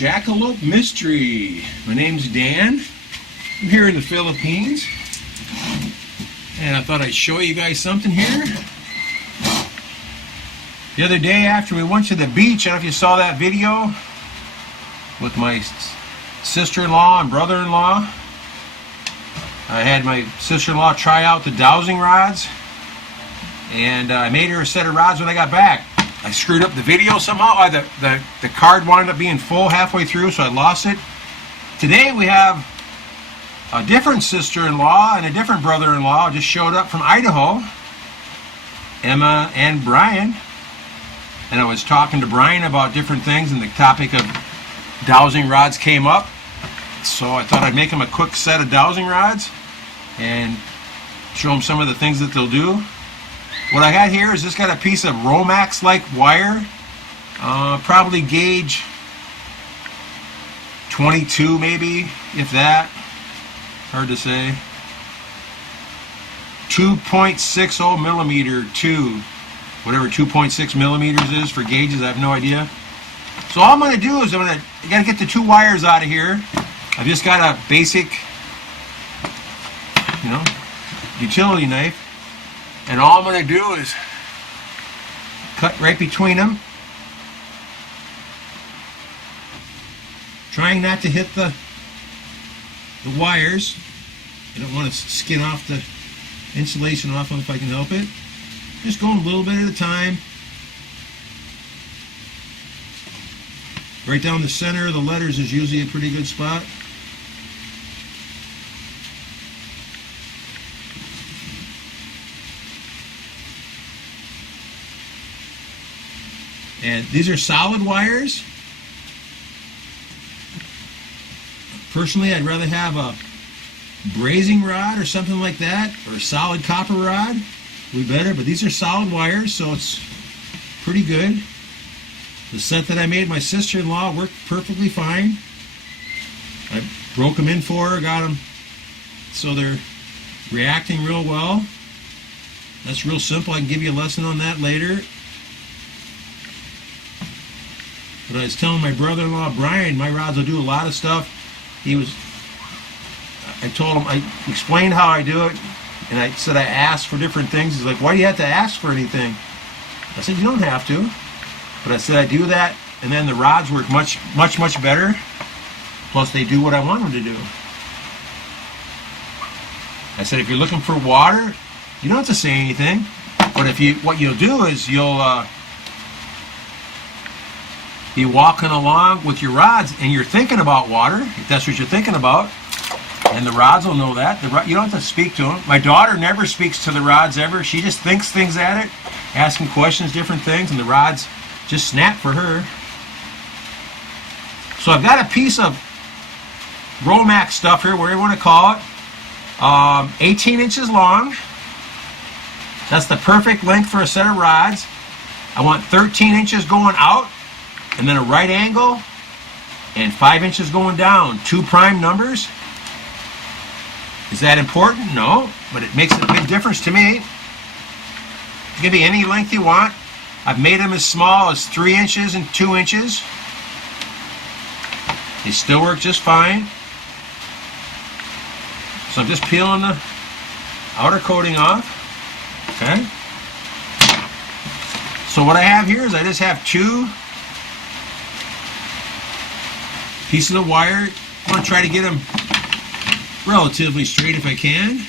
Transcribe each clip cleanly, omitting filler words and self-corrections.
Jackalope Mystery. My name's Dan. I'm here in the Philippines, and I thought I'd show you guys something here. The other day after we went to the beach, I don't know if you saw that video with my sister-in-law and brother-in-law. I had my sister-in-law try out the dowsing rods, and I made her a set of rods when I got back. I screwed up the video somehow. The card wound up being full halfway through, so I lost it. Today we have a different sister-in-law and a different brother-in-law just showed up from Idaho, Emma and Brian. And I was talking to Brian about different things, and the topic of dowsing rods came up. So I thought I'd make him a quick set of dowsing rods and show him some of the things that they'll do. What I got here is just got a piece of Romax-like wire, probably gauge 22 maybe, if that, hard to say. 2.60 millimeter to whatever 2.6 millimeters is for gauges, I have no idea. So all I'm going to do is I got to get the two wires out of here. I've just got a basic, utility knife. And all I'm going to do is cut right between them. Trying not to hit the wires. I don't want to skin off the insulation off them if I can help it. Just going a little bit at a time. Right down the center of the letters is usually a pretty good spot. And these are solid wires. Personally, I'd rather have a brazing rod or something like that, or a solid copper rod. Would be better, but these are solid wires, so it's pretty good. The set that I made my sister-in-law worked perfectly fine. I broke them in for her, got them so they're reacting real well. That's real simple. I can give you a lesson on that later. But I was telling my brother-in-law Brian, my rods will do a lot of stuff. I told him, I explained how I do it, and I said I asked for different things. He's like, why do you have to ask for anything? I said, you don't have to. But I said I do that, and then the rods work much better. Plus they do what I want them to do. I said, if you're looking for water, you don't have to say anything. But what you'll do is you'll be walking along with your rods, and you're thinking about water, if that's what you're thinking about, and the rods will know that. You don't have to speak to them. My daughter never speaks to the rods ever. She just thinks things at it, asking questions, different things, and the rods just snap for her. So I've got a piece of Romax stuff here, whatever you want to call it, 18 inches long. That's the perfect length for a set of rods. I want 13 inches going out, and then a right angle, and 5 inches going down. 2 prime numbers. Is that important? No, but it makes a big difference to me. It can be any length you want. I've made them as small as 3 inches and 2 inches. They still work just fine. So I'm just peeling the outer coating off. Okay. So what I have here is I just have 2 pieces of wire. I want to try to get them relatively straight if I can.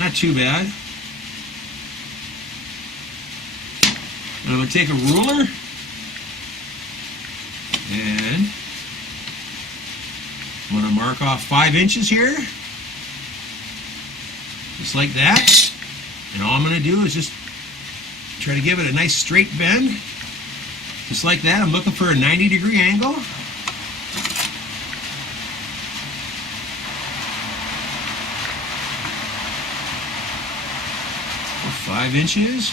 Not too bad. I'm going to take a ruler and I'm going to mark off 5 inches here, just like that. And all I'm going to do is just try to give it a nice straight bend, just like that. I'm looking for a 90-degree angle. 5 inches.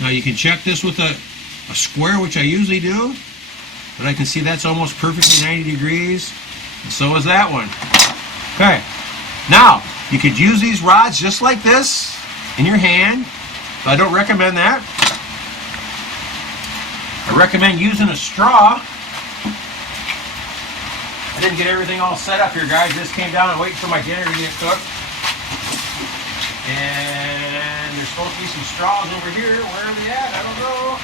Now you can check this with a square, which I usually do, but I can see that's almost perfectly 90 degrees, and so is that one. Okay, now You could use these rods just like this in your hand, but I don't recommend that. I recommend using a straw. I didn't get everything all set up here, guys. Just came down and waiting for my dinner to get cooked. And there's supposed to be some straws over here. Where are they at? I don't know.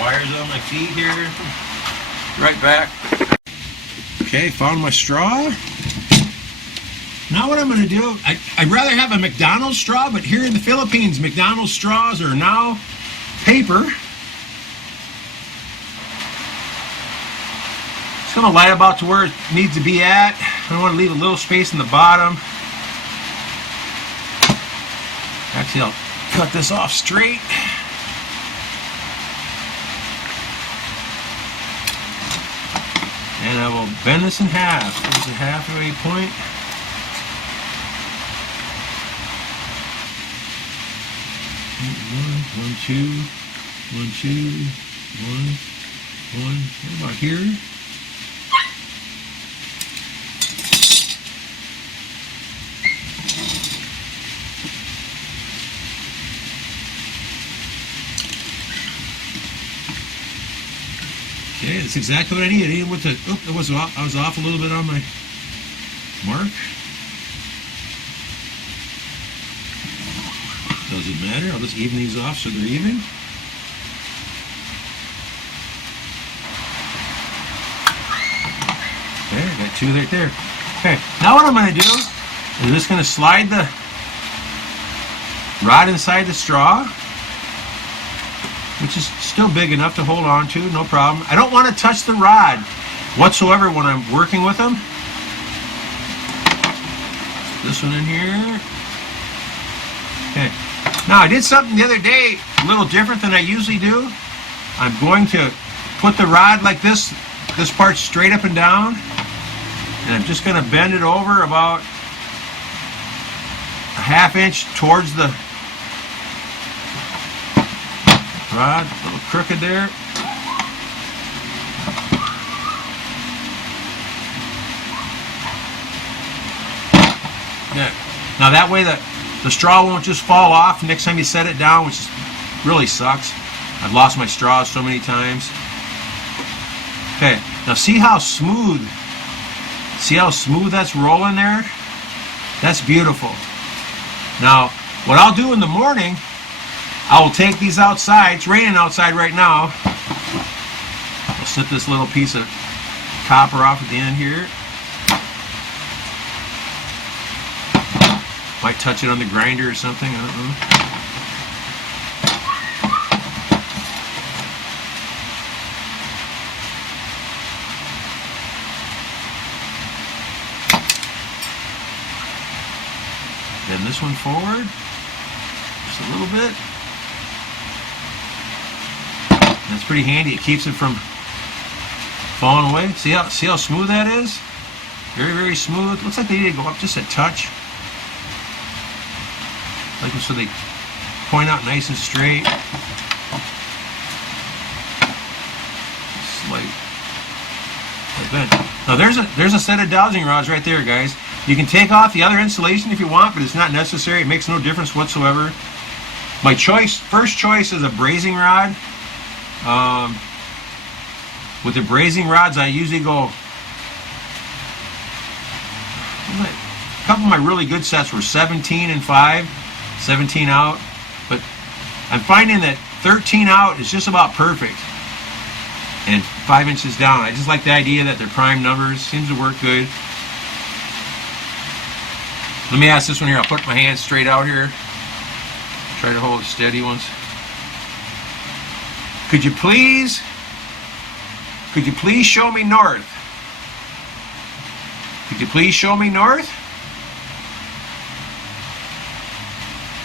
Wires on my feet here. Right back. Okay, found my straw. Now what I'm going to do, I'd rather have a McDonald's straw, but here in the Philippines, McDonald's straws are now paper. Just going to lie about to where it needs to be at. I want to leave a little space in the bottom. Actually, I'll cut this off straight. And I will bend this in half. There's a halfway point. One, two, one. What about here? Okay, that's exactly what I needed. Even with the, I was off a little bit on my mark. Doesn't matter. I'll just even these off so they're even. There, I got two right there. Okay, now what I'm going to do is I'm just going to slide the rod inside the straw, which is still big enough to hold on to, no problem. I don't want to touch the rod whatsoever when I'm working with them. This one in here. Okay. Now I did something the other day a little different than I usually do. I'm going to put the rod like this part straight up and down, and I'm just going to bend it over about a ½ inch towards the rod, a little crooked there. Yeah. Now that way the straw won't just fall off next time you set it down, which really sucks. I've lost my straws so many times. Okay, now see how smooth that's rolling there? That's beautiful. Now, what I'll do in the morning, I will take these outside. It's raining outside right now. I'll snip this little piece of copper off at the end here. Might touch it on the grinder or something, I don't know. Bend this one forward, just a little bit. That's pretty handy. It keeps it from falling away. See how smooth that is? Very, very smooth. Looks like they need to go up just a touch. Like so they point out nice and straight. Slight bend. Now there's a set of dowsing rods right there, guys. You can take off the other insulation if you want, but it's not necessary. It makes no difference whatsoever. My first choice is a brazing rod. With the brazing rods, I usually go. A couple of my really good sets were 17 and 5. 17 out, but I'm finding that 13 out is just about perfect, and 5 inches down. I just like the idea that they're prime numbers. Seems to work good. Let me ask this one here. I'll put my hands straight out here. Try to hold it steady once. Could you please show me north? Could you please show me north?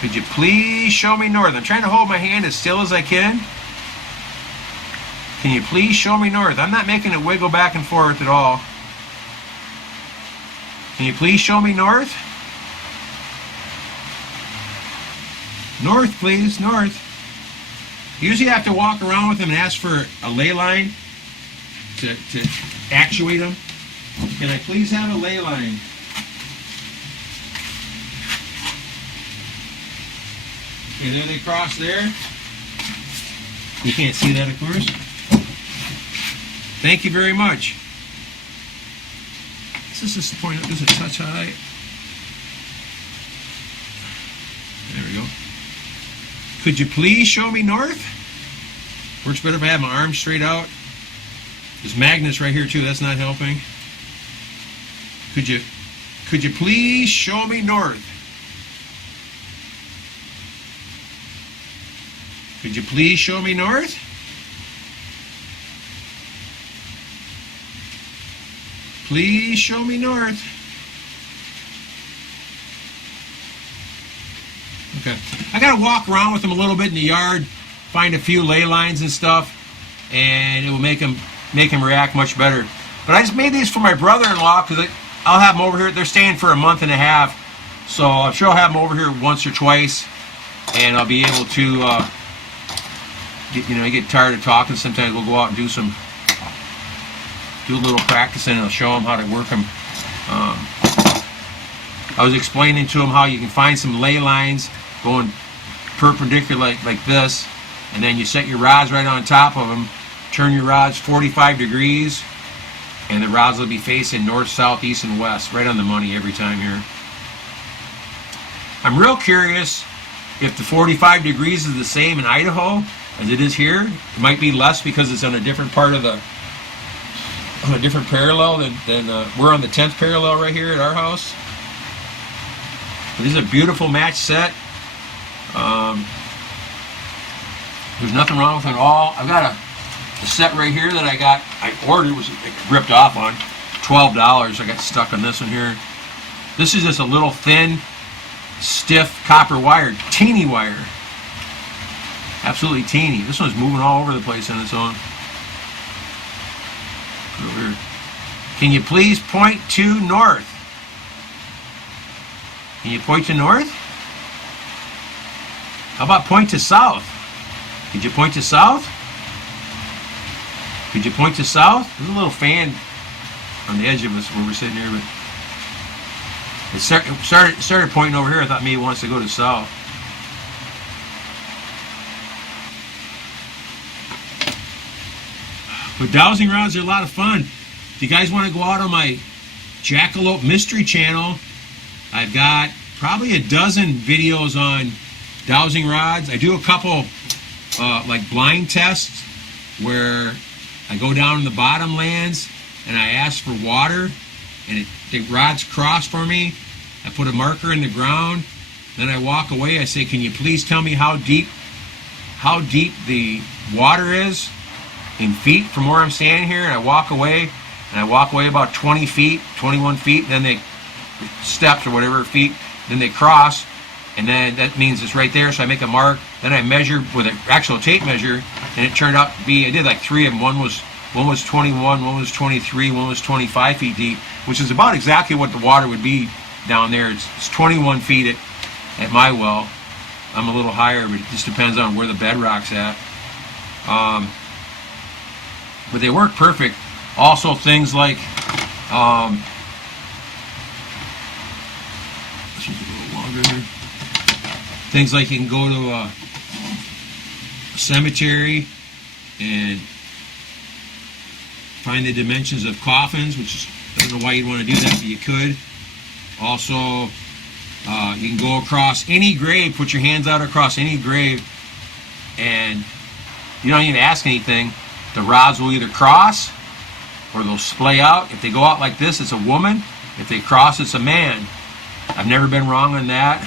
Could you please show me north? I'm trying to hold my hand as still as I can. Can you please show me north? I'm not making it wiggle back and forth at all. Can you please show me north? North, please, north. Usually I have to walk around with them and ask for a ley line to actuate them. Can I please have a ley line? Okay, there they cross there. You can't see that, of course. Thank you very much. This is point. This is a touch high. There we go. Could you please show me north? Works better if I have my arms straight out. There's magnets right here too. That's not helping. Could you please show me north? Could you please show me north? Please show me north. Okay. I gotta walk around with them a little bit in the yard, find a few ley lines and stuff, and it will make them react much better. But I just made these for my brother-in-law because I'll have them over here. They're staying for a month and a half, so I'm sure I'll have them over here once or twice, and I'll be able to, I get tired of talking. Sometimes we'll go out and do a little practicing, and I'll show them how to work them. I was explaining to them how you can find some ley lines going perpendicular like this, and then you set your rods right on top of them, turn your rods 45 degrees, and the rods will be facing north, south, east, and west, right on the money every time here. I'm real curious if the 45 degrees is the same in Idaho as it is here. It might be less because it's on a different part of the, on a different parallel than we're on the 10th parallel right here at our house. But this is a beautiful match set. There's nothing wrong with it at all. I've got a set right here that I ordered, was ripped off on $12. I got stuck on this one here. This is just a little thin, stiff copper wire, teeny wire. Absolutely teeny. This one's moving all over the place on its own. Over here. Can you please point to north? Can you point to north? How about point to south? Could you point to south? Could you point to south? There's a little fan on the edge of us where we're sitting here, but it started pointing over here. I thought maybe it wants to go to south. But dowsing rods are a lot of fun. If you guys want to go out on my Jackalope Mystery channel, I've got probably a dozen videos on dowsing rods. I do a couple like blind tests where I go down in the bottomlands and I ask for water, and the rods cross for me. I put a marker in the ground, then I walk away. I say, can you please tell me how deep the water is in feet from where I'm standing here? And I walk away, about 20 feet, 21 feet, and then they steps or whatever feet, then they cross, and then that means it's right there. So I make a mark, then I measure with an actual tape measure, and it turned out to be, I did like 3 of them. One was 21, one was 23, one was 25 feet deep, which is about exactly what the water would be down there. It's 21 feet at my well. I'm a little higher, but it just depends on where the bedrock's at. But they work perfect. Also things like this one's a little longer here. Things like you can go to a cemetery and find the dimensions of coffins, which is, I don't know why you'd want to do that, but you could. Also, you can go across any grave, put your hands out across any grave, and you don't even ask anything. The rods will either cross or they'll splay out. If they go out like this, it's a woman. If they cross, it's a man. I've never been wrong on that.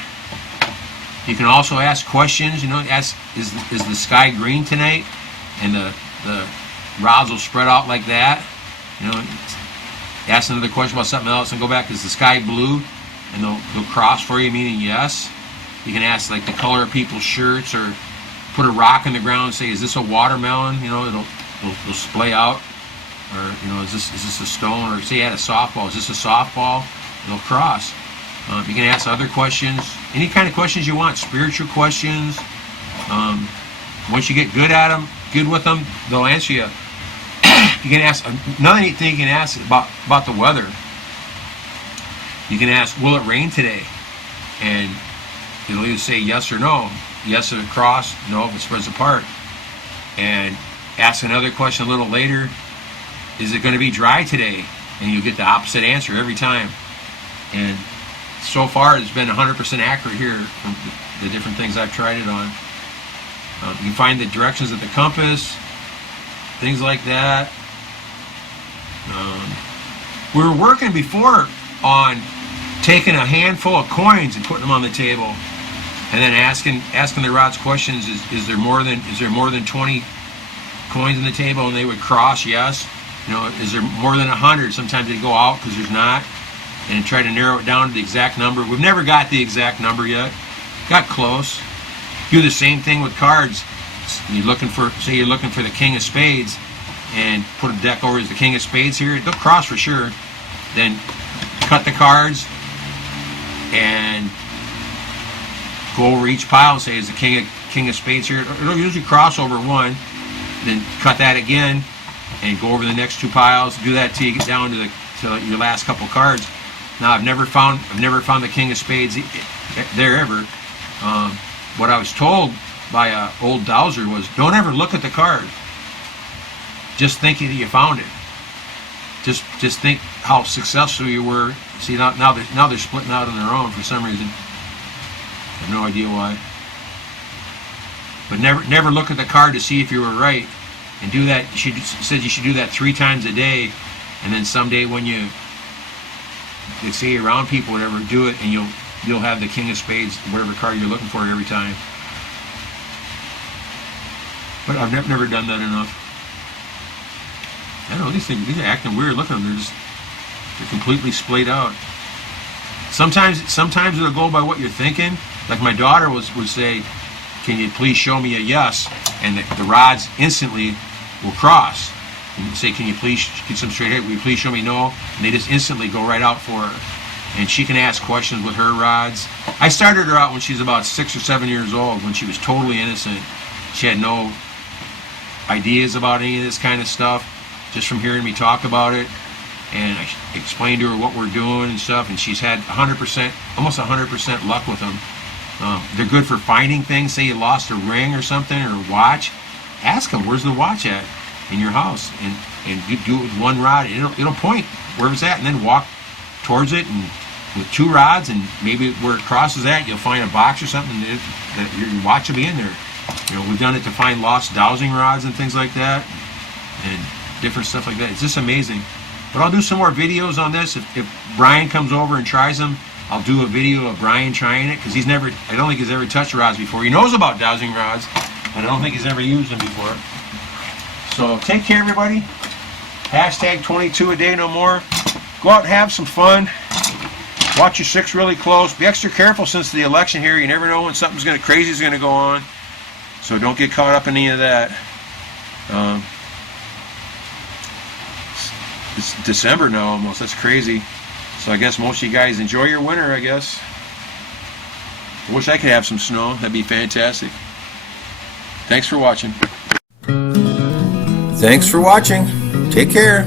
You can also ask questions. You know, ask, is the sky green tonight? And the rods will spread out like that. You know, ask another question about something else and go back. Is the sky blue? And they'll cross for you, meaning yes. You can ask like the color of people's shirts, or put a rock in the ground and say, is this a watermelon? You know, it'll splay out. Or, you know, is this a stone? Or say you had a softball, is this a softball? It'll cross. You can ask other questions, any kind of questions you want, spiritual questions, once you get good at them, good with them, they'll answer you. You can ask another neat thing. You can ask about the weather. You can ask, will it rain today? And it'll either say yes or no. Yes if it cross, no if it spreads apart. And ask another question a little later, is it going to be dry today? And you get the opposite answer every time. And so far it's been 100% accurate here from the different things I've tried it on. You can find the directions of the compass, things like that. We were working before on taking a handful of coins and putting them on the table, and then asking the rods questions. Is there more than 20 coins on the table? And they would cross yes. You know, is there more than 100? Sometimes they go out because there's not, and try to narrow it down to the exact number. We've never got the exact number yet. Got close. Do the same thing with cards. You're looking for, say you're looking for the King of Spades, and put a deck over as the King of Spades here. They'll cross for sure. Then cut the cards and go over each pile and say, is the King of Spades here? It'll usually cross over one. Then cut that again and go over the next two piles. Do that till you get down to your last couple cards. Now I've never found the King of Spades there ever. What I was told by an old dowser was, don't ever look at the card. Just think that you found it. Just think how successful you were. See, now they're splitting out on their own for some reason. I have no idea why. But never look at the card to see if you were right. And do that. She said you should do that 3 times a day, and then someday when they say you're around people, whatever, do it, and you'll have the King of Spades, whatever card you're looking for every time. But I've never done that enough. I don't know, these are acting weird. Look at them, they're completely splayed out. Sometimes it'll go by what you're thinking. Like my daughter would say, can you please show me a yes? And the rods instantly will cross. And you say, can you please get some straight ahead? Will you please show me no? And they just instantly go right out for her. And she can ask questions with her rods. I started her out when she was about 6 or 7 years old, when she was totally innocent. She had no ideas about any of this kind of stuff, just from hearing me talk about it. And I explained to her what we're doing and stuff, and she's had 100%, almost 100% luck with them. They're good for finding things. Say you lost a ring or something, or a watch. Ask them, where's the watch at in your house? And you do it with one rod, and it'll point where it's at, and then walk towards it, and with 2 rods, and maybe where it crosses at, you'll find a box or something that your watch will be in there. You know, we've done it to find lost dowsing rods and things like that, and different stuff like that. It's just amazing. But I'll do some more videos on this. If Brian comes over and tries them, I'll do a video of Brian trying it, because I don't think he's ever touched rods before. He knows about dowsing rods, but I don't think he's ever used them before. So take care, everybody. Hashtag 22 a day, no more. Go out and have some fun. Watch your 6 really close. Be extra careful since the election here. You never know when something's crazy is going to go on. So don't get caught up in any of that. It's December now almost. That's crazy. So I guess most of you guys enjoy your winter, I guess. I wish I could have some snow. That'd be fantastic. Thanks for watching. Thanks for watching. Take care.